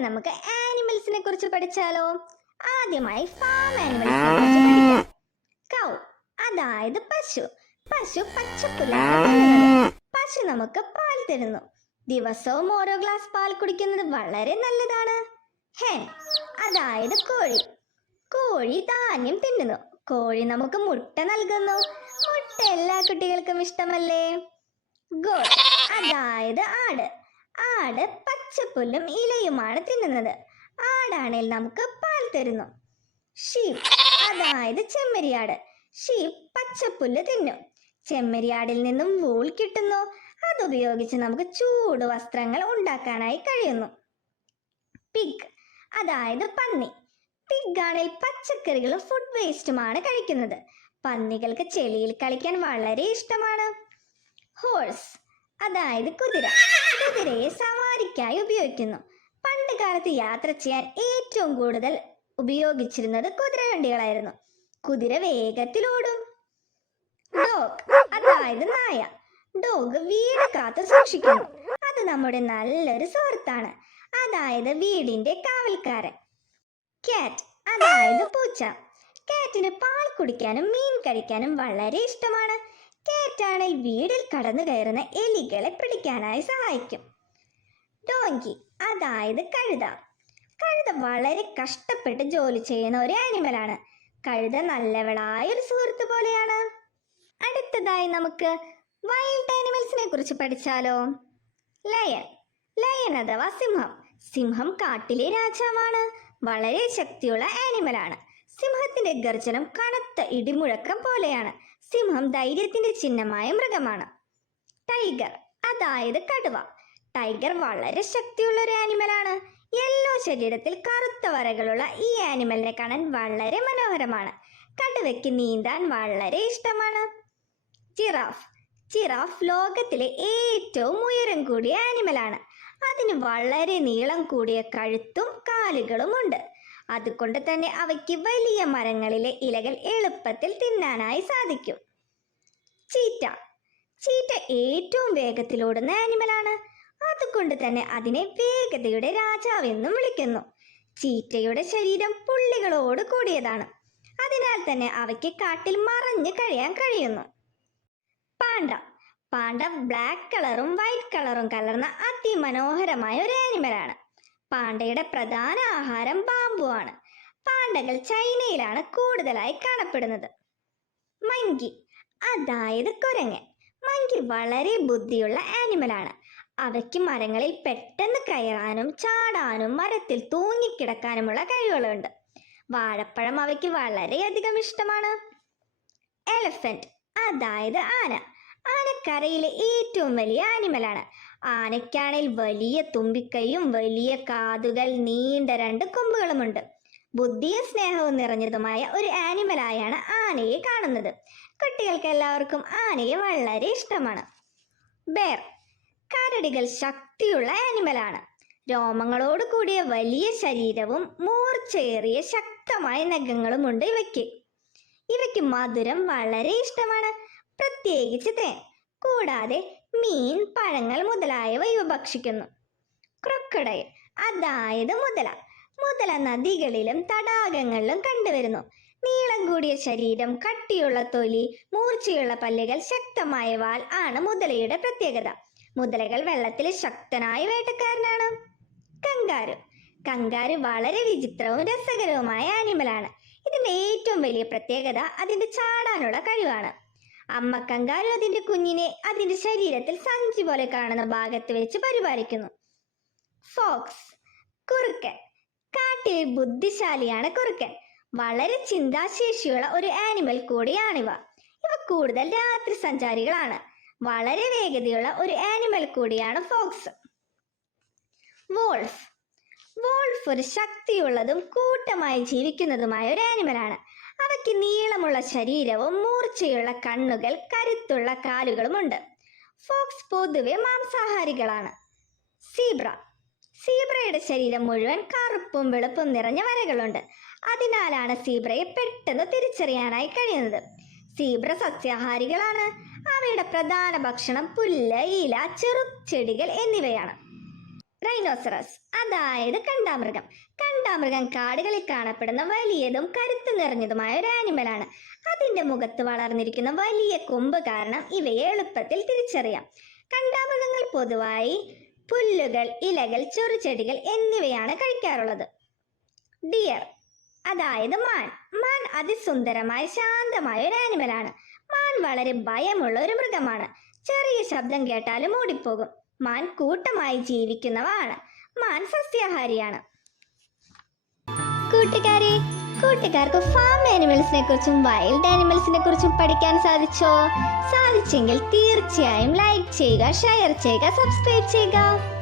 നമുക്ക് ആനിമൽസിനെ കുറിച്ച് പഠിച്ചാലോ? ആദ്യമായി ഫാം ആനിമൽസ് കൗ അതായത് പശു. പശു പച്ചപ്പുല പശു നമുക്ക് പാൽ തരുന്നു. ദിവസവും ഓരോ ഗ്ലാസ് പാൽ കുടിക്കുന്നത് വളരെ നല്ലതാണ്. ഹെൻ അതായത് കോഴി. കോഴി ധാന്യം തിന്നുന്നു. കോഴി നമുക്ക് മുട്ട നൽകുന്നു. മുട്ട എല്ലാ കുട്ടികൾക്കും ഇഷ്ടമല്ലേ? ഗോ അതായത് ആട്. ആട് പച്ചപ്പുല്ലും ഇലയുമാണ് തിന്നുന്നത്. ആടാണേൽ നമുക്ക് പാൽ തരുന്നു. ഷീപ്പ് അതായത് ചെമ്മരിയാട്. ഷീപ്പ് പച്ചപ്പുല്ല് തിന്നും. ചെമ്മരിയാടിൽ നിന്നും വൂൾ കിട്ടുന്നു. അതുപയോഗിച്ച് നമുക്ക് ചൂട് വസ്ത്രങ്ങൾ ഉണ്ടാക്കാനായി കഴിയുന്നു. പിഗ് അതായത് പന്നി. പിഗ് ആണെങ്കിൽ പച്ചക്കറികളും ഫുഡ് വേസ്റ്റുമാണ് കഴിക്കുന്നത്. പന്നികൾക്ക് ചെളിയിൽ കളിക്കാൻ വളരെ ഇഷ്ടമാണ്. ഹോഴ്സ് അതായത് കുതിര. കുതിരയെ സവാരിക്കായി ഉപയോഗിക്കുന്നു. പണ്ട് കാലത്ത് യാത്ര ചെയ്യാൻ ഏറ്റവും കൂടുതൽ ഉപയോഗിച്ചിരുന്നത് കുതിരവണ്ടികളായിരുന്നു കുതിര വേഗത്തിൽ ഓടും ഡോഗ് അതായത് നായ. ഡോഗ് വീട് കാത്ത് സൂക്ഷിക്കുന്നു. അത് നമ്മുടെ നല്ലൊരു സുഹൃത്താണ്. അതായത് വീടിന്റെ കാവൽക്കാരൻ. കാറ്റ് അതായത് പൂച്ച. കാറ്റിന് പാൽ കുടിക്കാനും മീൻ കഴിക്കാനും വളരെ ഇഷ്ടമാണ്. കാറ്റാണെങ്കിൽ വീടിൽ കടന്നു കയറുന്ന എലികളെ പിടിക്കാനായി സഹായിക്കും. ഡോങ്കി അതായത് കഴുത. കഴുത വളരെ കഷ്ടപ്പെട്ട് ജോലി ചെയ്യുന്ന ഒരു ആനിമലാണ് കഴുത നല്ലവളായ ഒരു സുഹൃത്ത് പോലെയാണ്. അടുത്തതായി നമുക്ക് വൈൽഡ് ആനിമൽസിനെ കുറിച്ച് പഠിച്ചാലോ? ലയൻ ലയൻ അഥവാ സിംഹം. സിംഹം കാട്ടിലെ രാജാവാണ്. വളരെ ശക്തിയുള്ള ആനിമലാണ് സിംഹത്തിന്റെ ഗർജനം കനത്ത ഇടിമുഴക്കം പോലെയാണ്. സിംഹം ധൈര്യത്തിന്റെ ചിഹ്നമായ മൃഗമാണ്. ടൈഗർ അതായത് കടുവ. ടൈഗർ വളരെ ശക്തിയുള്ള ഒരു ആനിമലാണ്. യെല്ലോ ശരീരത്തിൽ കറുത്ത വരകളുള്ള ഈ ആനിമലിനെ കാണാൻ വളരെ മനോഹരമാണ്. കടുവയ്ക്ക് നീന്താൻ വളരെ ഇഷ്ടമാണ്. ജിറാഫ്. ജിറാഫ് ലോകത്തിലെ ഏറ്റവും ഉയരം കൂടിയ ആനിമലാണ്. അതിന് വളരെ നീളം കൂടിയ കഴുത്തും കാലുകളും ഉണ്ട്. അതുകൊണ്ട് തന്നെ അവയ്ക്ക് വലിയ മരങ്ങളിലെ ഇലകൾ എളുപ്പത്തിൽ തിന്നാനായി സാധിക്കും. ചീറ്റ. ചീറ്റ ഏറ്റവും വേഗത്തിലോടുന്ന ആനിമലാണ്. അതുകൊണ്ട് തന്നെ അതിനെ വേഗതയുടെ രാജാവ് എന്നും വിളിക്കുന്നു. ചീറ്റയുടെ ശരീരം പുള്ളികളോട് കൂടിയതാണ്. അതിനാൽ തന്നെ അവയ്ക്ക് കാട്ടിൽ മറഞ്ഞു കഴിയാൻ കഴിയുന്നു. പാണ്ട പാണ്ട ബ്ലാക്ക് കളറും വൈറ്റ് കളറും കലർന്ന അതിമനോഹരമായ ഒരു ആനിമലാണ് പാണ്ടയുടെ പ്രധാന ആഹാരം ബാമ്പു ആണ്. പാണ്ടകൾ ചൈനയിലാണ് കൂടുതലായി കാണപ്പെടുന്നത്. മങ്കി. അതായത് കുരങ്ങൻ. മങ്കി വളരെ ബുദ്ധിയുള്ള ആനിമലാണ് അവയ്ക്ക് മരങ്ങളിൽ പെട്ടെന്ന് കയറാനും ചാടാനും മരത്തിൽ തൂങ്ങിക്കിടക്കാനുമുള്ള കഴിവുകളുണ്ട്. വാഴപ്പഴം അവയ്ക്ക് വളരെയധികം ഇഷ്ടമാണ്. എലഫന്റ് അതായത് ആന. ആനക്കരയിലെ ഏറ്റവും വലിയ ആനിമലാണ്. ആനയ്ക്കാണെങ്കിൽ വലിയ തുമ്പിക്കൈയും വലിയ കാതുകൾ നീണ്ട രണ്ട് കൊമ്പുകളുമുണ്ട്. ബുദ്ധിയും സ്നേഹവും നിറഞ്ഞതുമായ ഒരു ആനിമലായാണ് ആനയെ കാണുന്നത്. കുട്ടികൾക്ക് എല്ലാവർക്കും ആനയെ വളരെ ഇഷ്ടമാണ്. ബേർ കരടികൾ ശക്തിയുള്ള ആനിമലാണ് രോമങ്ങളോട് കൂടിയ വലിയ ശരീരവും മൂർച്ചയേറിയ ശക്തമായ നഖങ്ങളുമുണ്ട് ഇവയ്ക്ക്. ഇവയ്ക്ക് മധുരം വളരെ ഇഷ്ടമാണ്. പ്രത്യേകിച്ച് തേൻ കൂടാതെ മീൻ പഴങ്ങൾ മുതലായവ ഇവ ഭക്ഷിക്കുന്നു. ക്രൊക്കഡൈൽ അതായത് മുതല മുതല നദികളിലും തടാകങ്ങളിലും കണ്ടുവരുന്നു. നീളം കൂടിയ ശരീരം കട്ടിയുള്ള തൊലി മൂർച്ചയുള്ള പല്ലുകൾ ശക്തമായ വാൽ ആണ് മുതലയുടെ പ്രത്യേകത. മുതലകൾ വെള്ളത്തിൽ ശക്തനായ വേട്ടക്കാരനാണ്. കങ്കാരു. കങ്കാരു വളരെ വിചിത്രവും രസകരവുമായ ആനിമലാണ് ഇതിന്റെ ഏറ്റവും വലിയ പ്രത്യേകത അതിന്റെ ചാടാനുള്ള കഴിവാണ്. അമ്മ കങ്കാരു അതിന്റെ കുഞ്ഞിനെ അതിന്റെ ശരീരത്തിൽ സഞ്ചി പോലെ കാണുന്ന ഭാഗത്ത് വെച്ച് പരിപാലിക്കുന്നു. ഫോക്സ് കുറുക്കൻ. കാട്ടിലെ ബുദ്ധിശാലിയാണ് കുറുക്കൻ. വളരെ ചിന്താശേഷിയുള്ള ഒരു ആനിമൽ കൂടിയാണിവ. ഇവ കൂടുതൽ രാത്രി സഞ്ചാരികളാണ്. വളരെ വേഗതയുള്ള ഒരു ആനിമൽ കൂടിയാണ് ഫോക്സ് വോൾഫ് വോൾഫ് ഒരു ശക്തിയുള്ളതും കൂട്ടമായി ജീവിക്കുന്നതുമായ ഒരു ആനിമലാണ് അവയ്ക്ക് നീളമുള്ള ശരീരവും മൂർച്ചയുള്ള കണ്ണുകൾ കരുത്തുള്ള കാലുകളുമുണ്ട് ഫോക്സ് പൊതുവെ മാംസാഹാരികളാണ്. സീബ്ര സീബ്രയുടെ ശരീരം മുഴുവൻ കറുപ്പും വെളുപ്പും നിറഞ്ഞ വരകളുണ്ട്. അതിനാലാണ് സീബ്രയെ പെട്ടെന്ന് തിരിച്ചറിയാനായി കഴിയുന്നത്. സീബ്ര സസ്യാഹാരികളാണ്. അവയുടെ പ്രധാന ഭക്ഷണം പുല്ല് ഇല ചെറുചെടികൾ എന്നിവയാണ്. റൈനോസറസ് അതായത് കണ്ടാമൃഗം. കണ്ടാമൃഗം കാടുകളിൽ കാണപ്പെടുന്ന വലിയതും കരുത്ത് നിറഞ്ഞതുമായ ഒരു ആനിമലാണ് അതിന്റെ മുഖത്ത് വളർന്നിരിക്കുന്ന വലിയ കൊമ്പ് കാരണം ഇവയെ എളുപ്പത്തിൽ തിരിച്ചറിയാം. കണ്ടാമൃഗങ്ങൾ പൊതുവായി പുല്ലുകൾ ഇലകൾ ചെറുചെടികൾ എന്നിവയാണ് കഴിക്കാറുള്ളത്. ഡിയർ അതായത് മാൻ. മാൻ അതിസുന്ദരമായ ശാന്തമായ ഒരു ആനിമലാണ് മാൻ വളരെ ഭയമുള്ള ഒരു മൃഗമാണ്. ചെറിയ ശബ്ദം കേട്ടാലും ഓടിപ്പോകും. മാൻ കൂട്ടമായി ജീവിക്കുന്നവാണ് മാൻ സസ്യാഹാരിയാണ്. കൂട്ടുകാരെ കൂട്ടുകാർക്ക് ഫാം ആനിമൽസിനെ കുറിച്ചും വൈൽഡ് ആനിമൽസിനെ കുറിച്ചും പഠിക്കാൻ സാധിച്ചോ? സാധിച്ചെങ്കിൽ തീർച്ചയായും ലൈക്ക് ചെയ്യുക ഷെയർ ചെയ്യുക സബ്സ്ക്രൈബ് ചെയ്യുക.